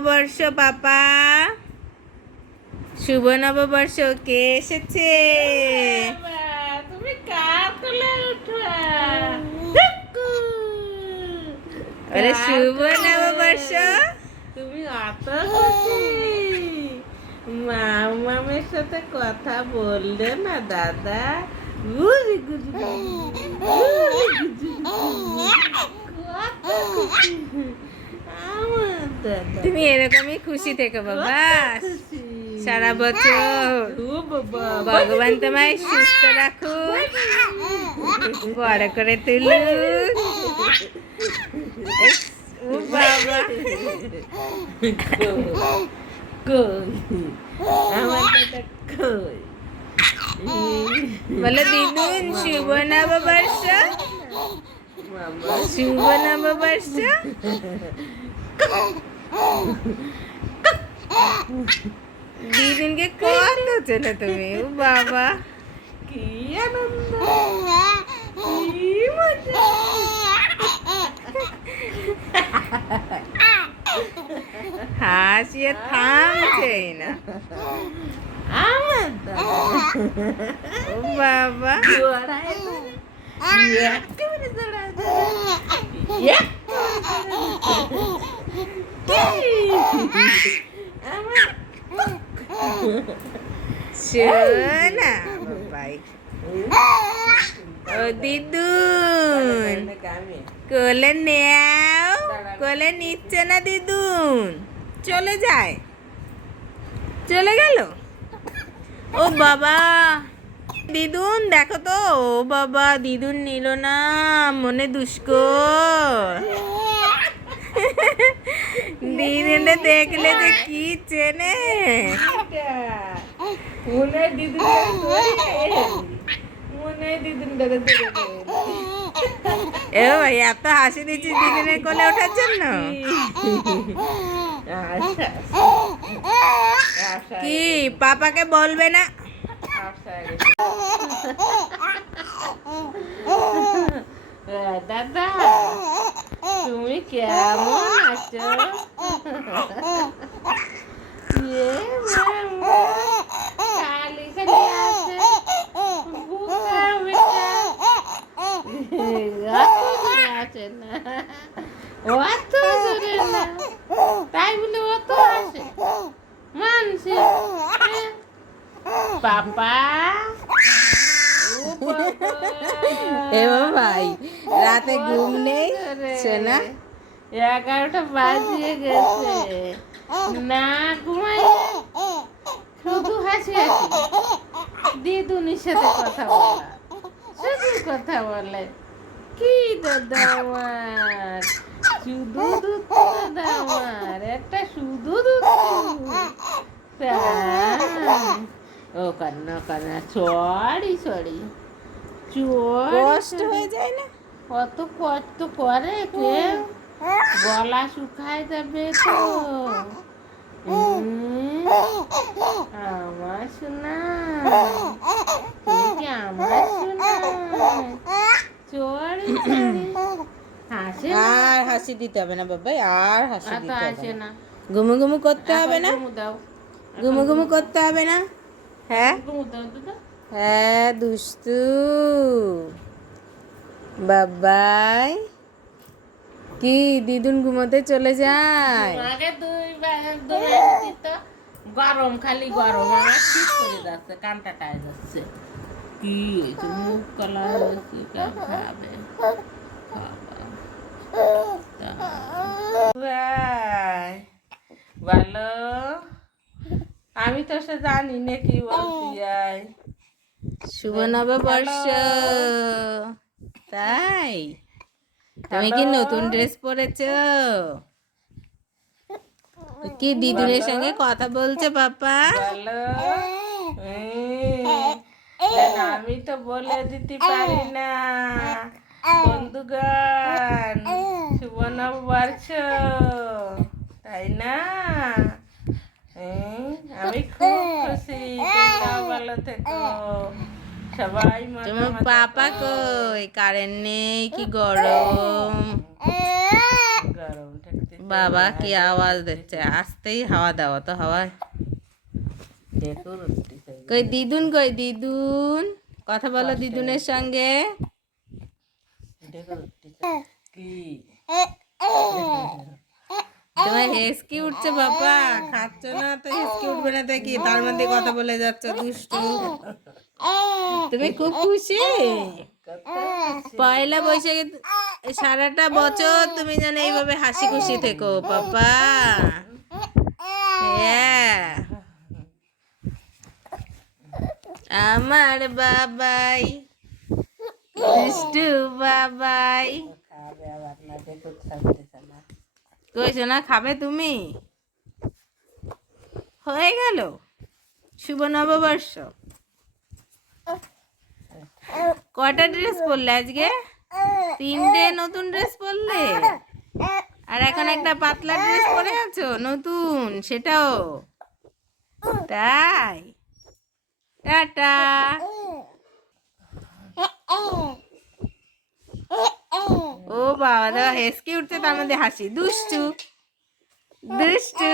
নববর্ষ পাপা, শুভ নববর্ষ। কে এসেছে? তুমি কার কোলে উঠবা? আরে শুভ নববর্ষ। তুমি অত খুশি? মামের সাথে কথা বললে না দাদা? গুজি গুজি আমার দাদা, তুমি এরকমই খুশি থেকো বাবা সারা বছর। ভগবান তোমায় সুস্থ রাখুক, বড় করে তুলুক। ও বাবা, বলো দিদুন শুভ নববর্ষ, শুভ নববর্ষ। দিদুনকে কত চেনো তুমি? ও বাবা, কি আনন্দ, কি মজা। হাসিয়ে থামছেই না। আমার ও বাবা, শোনা বাবাই। ও দিদুন কোলে নেও, কোলে নিচ্ছে না দিদুন, চলে যায়, চলে গেল। ও বাবা, দিদুন দেখো তো। ও বাবা, দিদুন নিল না, মনে দুষ্কো। দিদুনে দেখলে যে কি চেনে। মনে দিদিন মনে দিদিন এ ভাই, এত হাসি দিচ্ছিস দিদুনের কোলে ওঠার জন্য? কি পাপাকে বলবে না? দাদা তুমি কেমন আছো? খালি খালি আছে বুকা বেটা, আছে না অত দূরে না, তাই বলে অত আসে মানছে পাপা। এ ভাই, রাতে ঘুম নেই শোনা? 11টা বাজিয়ে গেছে, না ঘুমাই, শুধু হাসি হাসি দিদুনির সাথে কথা বলা, শুধু কথা বলে। কি দাদা আমার, শুধু দুধ দাদা আমার, একটা শুধু দুধ। ও কান্না কান্না, সরি সরি, কষ্ট হয়ে যায় না? কত কষ্ট করে কেউ, গলা শুকায় যাবে তো। আমার শোনা, তুমি কি আমার শোনা? চড়ি চড়ি হাসে না, আর হাসি দিতে হবে না বাবা, আর হাসি এত দিতে হবে আসে না। না। ঘুমু ঘুমু করতে হবে না, ঘুমু দাও, ঘুমু ঘুমু করতে হবে না। হ্যাঁ ঘুমু দাও দাদা। হ্যাঁ, দুষ্টু বাবাই। কি দিদুন ঘুমোতে চলে যায়? আগে দুই দিত, গরম খালি গরম, আমার শীত করে যাচ্ছে, কানটা টায় যাচ্ছে। কি হয়েছে, মুখ কলা হয়েছে, খাবে ভালো। আমি তো সে জানি না কি বলতে যাই। শুভ নববর্ষ। তাই তুমি কি নতুন ড্রেস পরেছো? কি দিদুনের সঙ্গে কথা বলছো পাপা? ভালো, আমি তো বলে দিতে পারি না। বন্ধুগণ, শুভ নববর্ষ, তাই না? আমি খুব খুশি, তোমরাও ভালো থেকো সবাই। তোমার পাপা কই? কারেন্ট নেই, কি গরম। গরম থাকতে বাবা কি আওয়াজ দিচ্ছে, আসতেই হাওয়া দাও তো হাওয়ায়। দেখো রুটি তৈরি। কই দিদুন, কই দিদুন, কথা বলো দিদুনের সঙ্গে। দেখো রুটি তৈরি। কি তোমার হেসকি উঠছে বাবা, খাচ্ছ না তো হেসকি উঠবে না দেখি, তার মধ্যে কথা বলে যাচ্ছ দুষ্টু। তুমি খুব খুশি, পয়লা বৈশাখে সারাটা বছর তুমি যেন এইভাবে হাসি খুশি থেকো পাপা। হ্যাঁ, আমার বাবাই, দুষ্টু বাবাই। খাবে আবার না, দেখো ছাড়তেছে না। কইছো না খাবে তুমি? হয়ে গেল শুভ নববর্ষ। কটা ড্রেস পরলে আজকে? 3টে নতুন ড্রেস পরলে, আর এখন একটা পাতলা ড্রেস পরে আছো নতুন, সেটাও তাই? টাটা। ও বাবা, দাদা হেসকে উঠছে, তার মধ্যে হাসি, দুষ্টু দুষ্টু।